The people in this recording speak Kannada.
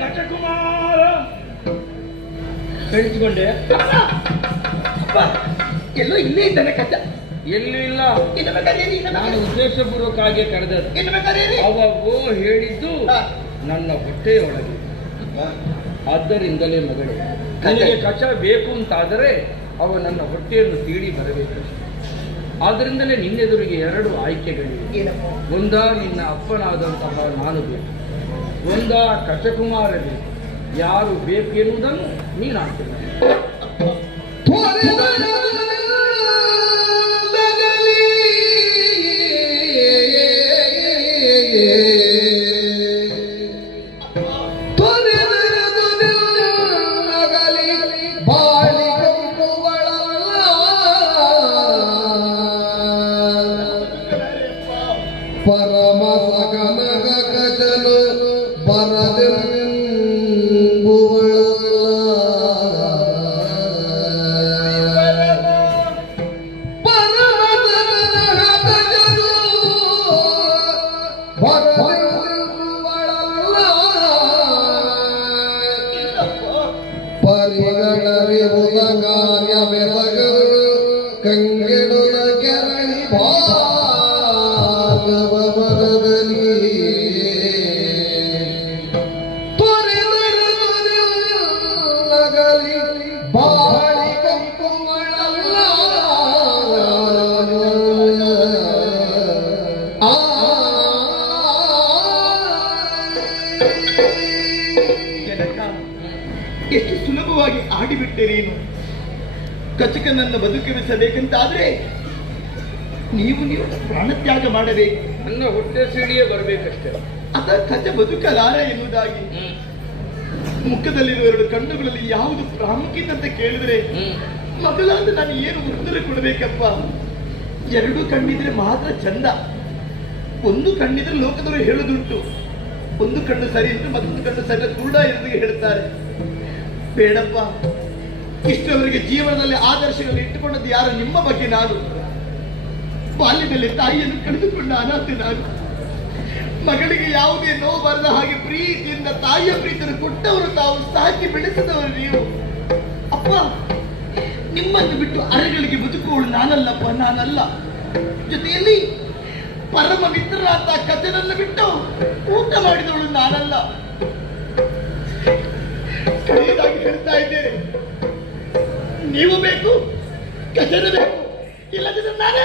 ಕಚಕುಮಾರ ಕಳಿಸಿಕೊಂಡೆ. ಎಲ್ಲೋ ಇಲ್ಲೇ ಇದ್ದಾನೆ ಕಚ್ಚ. ಎಲ್ಲೂ ಇಲ್ಲ. ನಾನು ಉದ್ದೇಶಪೂರ್ವಕವಾಗಿ ಕರೆದದ್ದು. ಅವವು ಹೇಳಿದ್ದು ನನ್ನ ಹೊಟ್ಟೆಯೊಳಗೆ. ಆದ್ದರಿಂದಲೇ ಮಗಳೇ, ನನಗೆ ಕಚ ಬೇಕು ಅಂತಾದರೆ ಅವ ನನ್ನ ಹೊಟ್ಟೆಯನ್ನು ತೀಡಿ ಬರಬೇಕಷ್ಟೆ. ಆದ್ದರಿಂದಲೇ ನಿನ್ನೆದುರಿಗೆ ಎರಡು ಆಯ್ಕೆಗಳಿವೆ. ಒಂದ ನಿನ್ನ ಅಪ್ಪನಾದಂತಹ ನಾನು ಬೇಕು, ಒಂದ ಕಚಕುಮಾರ ಬೇಕು. ಯಾರು ಬೇಕು ಎನ್ನುವುದನ್ನು ನೀನು ಆಗ್ತದೆ. ಪರಮ ಸಗನಗ ಕಜಲು ಬರದೆಂಬುವಳ ಪರಮ ಸಗನಗ ಕಜಲು ಬರದೆಂಬುವಳ ಪರಿಗಣರಿವುದ ಕಾರ್ಯವೆಸಗರು ಕಂಗೆಡುದ ಕೆರಣಿ ಎಷ್ಟು ಸುಲಭವಾಗಿ ಆಡಿಬಿಟ್ಟೆ ನೀನು. ಕಚಕನನ್ನು ಬದುಕಿಸಬೇಕಂತಾದ್ರೆ ನೀವು ಪ್ರಾಣತ್ಯಾಗ ಮಾಡಬೇಕು. ನನ್ನ ಹೊಟ್ಟೆ ಸಿಡಿಯೇ ಬರಬೇಕಷ್ಟೇ. ಅದ ಕಚ ಬದುಕಲಾರ ಎನ್ನುವುದಾಗಿ ಮುಖದಲ್ಲಿರುವ ಎರಡು ಕಣ್ಣುಗಳಲ್ಲಿ ಯಾವುದು ಪ್ರಾಮುಖ್ಯತೆ ಅಂತ ಕೇಳಿದ್ರೆ ಮಗಳಾದ ನಾನು ಏನು ಉತ್ತರ ಕೊಡಬೇಕಪ್ಪ? ಎರಡು ಕಣ್ಣಿದ್ರೆ ಮಾತ್ರ ಚಂದ. ಒಂದು ಕಣ್ಣಿದ್ರೆ ಲೋಕದವರು ಹೇಳುದುಂಟು, ಒಂದು ಕಣ್ಣು ಸರಿ ಇದ್ರೆ ಮತ್ತೊಂದು ಕಣ್ಣು ಸರಿ ಕೂಡ ಎಂದು ಹೇಳ್ತಾರೆ. ಬೇಡಪ್ಪ, ಇಷ್ಟವರಿಗೆ ಜೀವನದಲ್ಲಿ ಆದರ್ಶಗಳನ್ನು ಇಟ್ಟುಕೊಂಡದ್ದು ಯಾರು? ನಿಮ್ಮ ಬಗ್ಗೆ ನಾನು ಬಾಲ್ಯದಲ್ಲಿ ತಾಯಿಯನ್ನು ಕಳೆದುಕೊಂಡ ಅನಾಥೆ ನಾನು. ಮಗಳಿಗೆ ಯಾವುದೇ ನೋವು ಬರದ ಹಾಗೆ ಪ್ರೀತಿಯಿಂದ ತಾಯಿಯ ಪ್ರೀತಿಯನ್ನು ಕೊಟ್ಟವರು ತಾವು, ಸಾಕಿ ಬೆಳೆಸಿದವರು ನೀವು. ಅಪ್ಪ, ನಿಮ್ಮನ್ನು ಬಿಟ್ಟು ಅರೆಗಳಿಗೆ ಬದುಕುವಳು ನಾನಲ್ಲಪ್ಪ, ನಾನಲ್ಲ. ಜೊತೆಯಲ್ಲಿ ಪರಮ ಮಿತ್ರರಾದ ಕಥೆಯನ್ನು ಬಿಟ್ಟು ಊಟ ಮಾಡಿದವಳು ನಾನಲ್ಲ. ಕಡೆಯದಾಗಿ ಹೇಳ್ತಾ ಇದ್ದೇನೆ, ನೀವು ಬೇಕು, ಕಥೆನ ಬೇಕು, ಇಲ್ಲದಿದ್ದರೆ ನಾನೇ